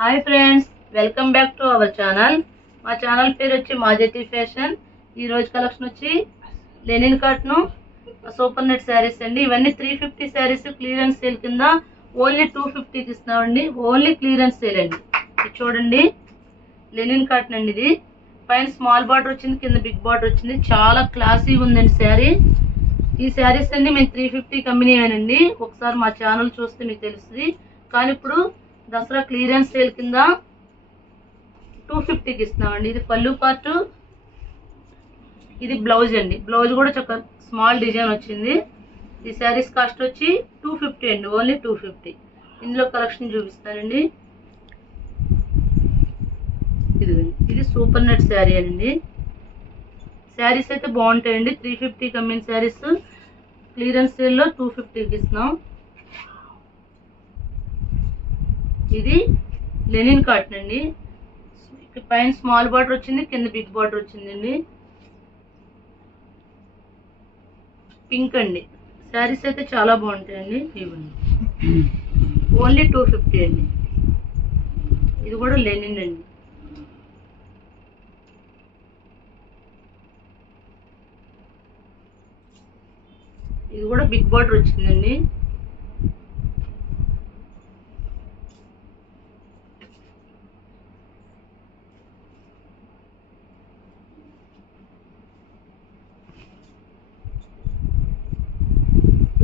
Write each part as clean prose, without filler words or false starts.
Hi friends, welcome back to our channel. మా channel పేరు వచ్చి మాజెటీ ఫ్యాషన్. ఈ రోజు కలెక్షన్ వచ్చి linen cotton super net sarees అండి. ఇవన్నీ 350 శారీస్ క్లియరెన్స్ సేల్ కింద ఓన్లీ 250కి ఇస్తున్నామండి. ఓన్లీ క్లియరెన్స్ సేల్ అండి. ఇది చూడండి, లెనిన్ కాటన్ అండి. ఇది పైన స్మాల్ బార్డర్ వచ్చింది, కింద బిగ్ బార్డర్ వచ్చింది. చాలా క్లాసీగా ఉందండి శారీ. ఈ శారీస్ అన్ని మేము 350కి అమ్మినాయనండి. ఒకసారి మా ఛానల్ చూస్తే మీకు తెలుస్తుంది. కానీ ఇప్పుడు దసరా క్లియరెన్స్ సేల్ కింద 250కి ఇస్తున్నామండి. ఇది పళ్ళు పార్ట్, ఇది బ్లౌజ్ అండి. బ్లౌజ్ కూడా చక్క స్మాల్ డిజైన్ వచ్చింది. ఈ శారీస్ కాస్ట్ వచ్చి 250 అండి, ఓన్లీ 250. ఇందులో కలెక్షన్ చూపిస్తానండి. ఇది సూపర్ నెట్ శారీ అండి. శారీస్ అయితే బాగుంటాయండి. 350కి అమ్మిన శారీస్ క్లియరెన్స్ సేల్లో 250కి ఇస్తున్నాం. ఇది లెనిన్ కాటన్ అండి. పైన స్మాల్ బార్డర్ వచ్చింది, కింద బిగ్ బార్డర్ వచ్చిందండి. పింక్ అండి. శారీస్ అయితే చాలా బాగుంటాయండి. ఇవ్వండి, ఓన్లీ 250 అండి. ఇది కూడా లెనిన్ అండి. ఇది కూడా బిగ్ బార్డర్ వచ్చిందండి.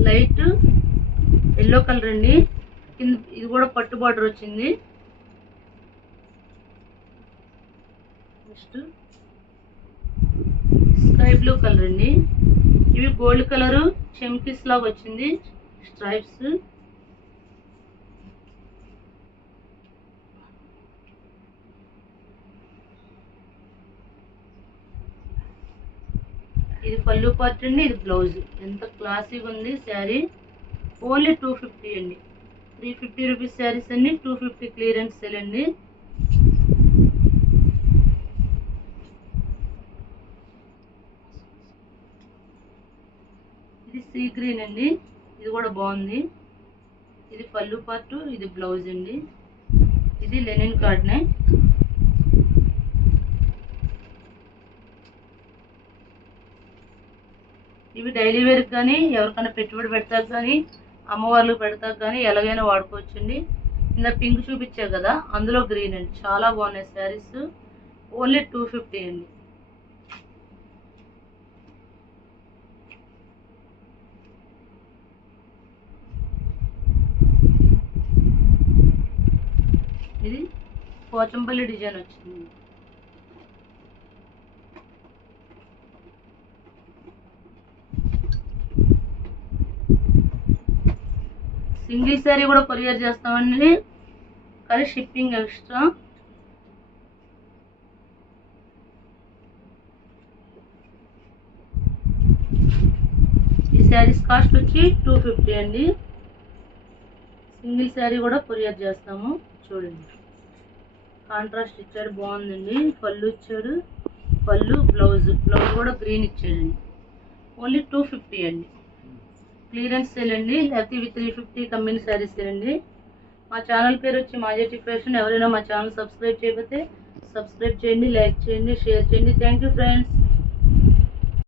లైట్ ఎల్లో కలర్ అండి. కింద ఇది కూడా పట్టు బార్డర్ వచ్చింది. నెక్స్ట్ స్కై బ్లూ కలర్ అండి. ఇవి గోల్డ్ కలరు చెమ్కీస్ లాగా వచ్చింది, స్ట్రైప్స్. ఇది పళ్ళు పార్ట్ అండి, ఇది బ్లౌజ్. ఎంత క్లాసీగా ఉంది శారీ. ఓన్లీ 250 అండి. 350 రూపీస్ శారీస్ అన్ని 250 క్లియరెన్స్ సేల్ అండి. ఇది సీ గ్రీన్ అండి. ఇది కూడా బాగుంది. ఇది పళ్ళు పార్ట్, ఇది బ్లౌజ్ అండి. ఇది లెనిన్ కాటన్. ఇవి డైలీ వేర్ కానీ ఎవరికైనా పెట్టుబడి పెడతారు కానీ అమ్మవార్లకు పెడతారు కానీ ఎలాగైనా వాడుకోవచ్చండి. ఇందా పింక్ చూపించా కదా, అందులో గ్రీన్ అండి. చాలా బాగున్నాయి శారీస్. ఓన్లీ 250 అండి. ఇది పోచంపల్లి డిజైన్ వచ్చింది. సింగిల్ శారీ కూడా కొరియర్ చేస్తామండి, కానీ షిప్పింగ్ ఎక్స్ట్రా. ఈ శారీస్ కాస్ట్ వచ్చి 250 అండి. సింగిల్ శారీ కూడా కొరియర్ చేస్తాము. చూడండి, కాంట్రాస్ట్ ఇచ్చాడు, బాగుందండి. పళ్ళు ఇచ్చాడు, పళ్ళు బ్లౌజ్ కూడా గ్రీన్ ఇచ్చాడండి. ఓన్లీ 250 అండి. క్లియరెన్స్ సేల్ అండి. లేకపోతే ఇవి 350 కమ్మిన శారీస్ అండి. మా ఛానల్ పేరు వచ్చి మాజెటీ ఫ్యాషన్. ఎవరైనా మా ఛానల్ సబ్స్క్రైబ్ చేయకపోతే సబ్స్క్రైబ్ చేయండి, లైక్ చేయండి, షేర్ చేయండి. Thank you friends.